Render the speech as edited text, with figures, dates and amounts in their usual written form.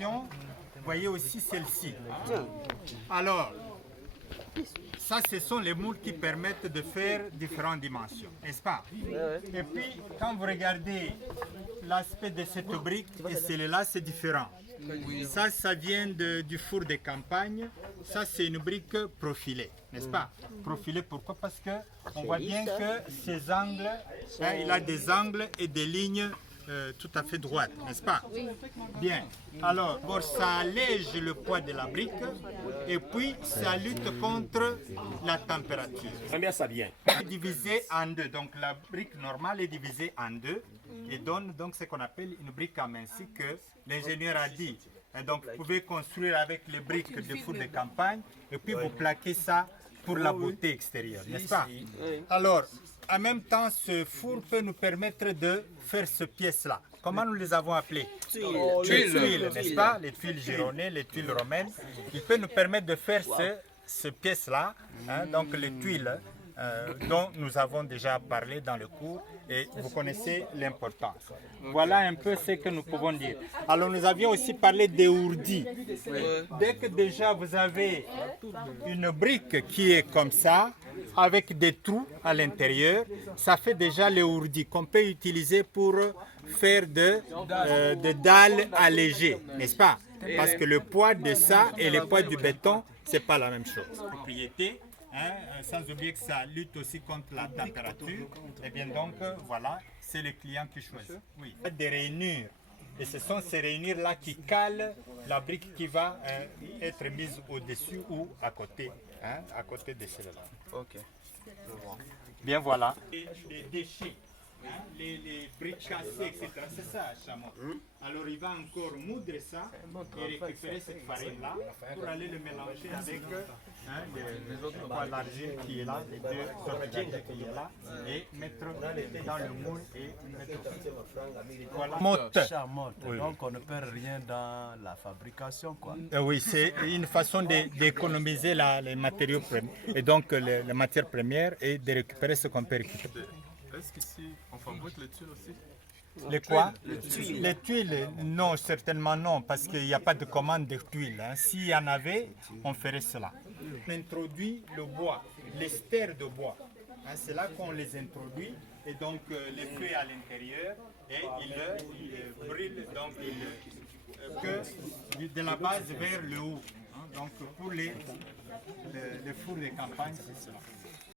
Vous voyez aussi celle-ci. Alors, ça, ce sont les moules qui permettent de faire différentes dimensions, n'est-ce pas? Et puis, quand vous regardez l'aspect de cette brique et celle-là, c'est différent. Ça vient du four de campagne. Ça, c'est une brique profilée, n'est-ce pas? Profilée, pourquoi? Parce qu'on voit bien que ces angles, il a des angles et des lignes tout à fait droites, n'est-ce pas? Bien. Alors, ça allège le poids de la brique et puis ça lutte contre la température. Combien ça vient? Divisé en deux. Donc, la brique normale est divisée en deux et donne donc ce qu'on appelle une brique amincie que l'ingénieur a dit. Et donc, vous pouvez construire avec les briques de four de campagne et puis vous plaquez ça pour la beauté extérieure, n'est-ce pas? Alors, en même temps, ce four peut nous permettre de faire ces pièces-là. Comment nous les avons appelées? Les tuiles, n'est-ce pas? Les tuiles gironnées, les tuiles romaines. Il peut nous permettre de faire ces pièces-là, donc les tuiles dont nous avons déjà parlé dans le cours et vous connaissez l'importance. Voilà un peu ce que nous pouvons dire. Alors nous avions aussi parlé des ourdis. Dès que déjà vous avez une brique qui est comme ça, avec des trous à l'intérieur, ça fait déjà les ourdis qu'on peut utiliser pour faire de dalles allégées, n'est-ce pas? Parce que le poids de ça et le poids du béton, c'est pas la même chose. Propriété. Sans oublier que ça lutte aussi contre la température. Et bien donc, voilà, c'est le client qui choisit. Oui. Des rainures. Et ce sont ces rainures-là qui calent la brique qui va être mise au-dessus ou à côté de celle-là. Ok. Bien voilà. Les déchets. Les briques cassées, etc. C'est ça, chameau. Alors il va encore moudre ça et récupérer cette farine-là pour aller le mélanger avec l'argile qui est là, les deux sortes qui est là, et mettre dans le moule et mettre. Voilà. Charmotte. Oui. Donc on ne perd rien dans la fabrication, quoi. Oui, c'est une façon d'économiser les matériaux premiers et donc les matières premières et de récupérer ce qu'on peut récupérer. Est-ce qu'ici, on fabrique les tuiles aussi? Les quoi? Les tuiles, non, certainement non, parce qu'il n'y a pas de commande de tuiles. S'il y en avait, on ferait cela. On introduit le bois, les stères de bois. C'est là qu'on les introduit, et donc les feux à l'intérieur, et ils brûlent donc, de la base vers le haut. Donc pour les fours de campagne, c'est cela.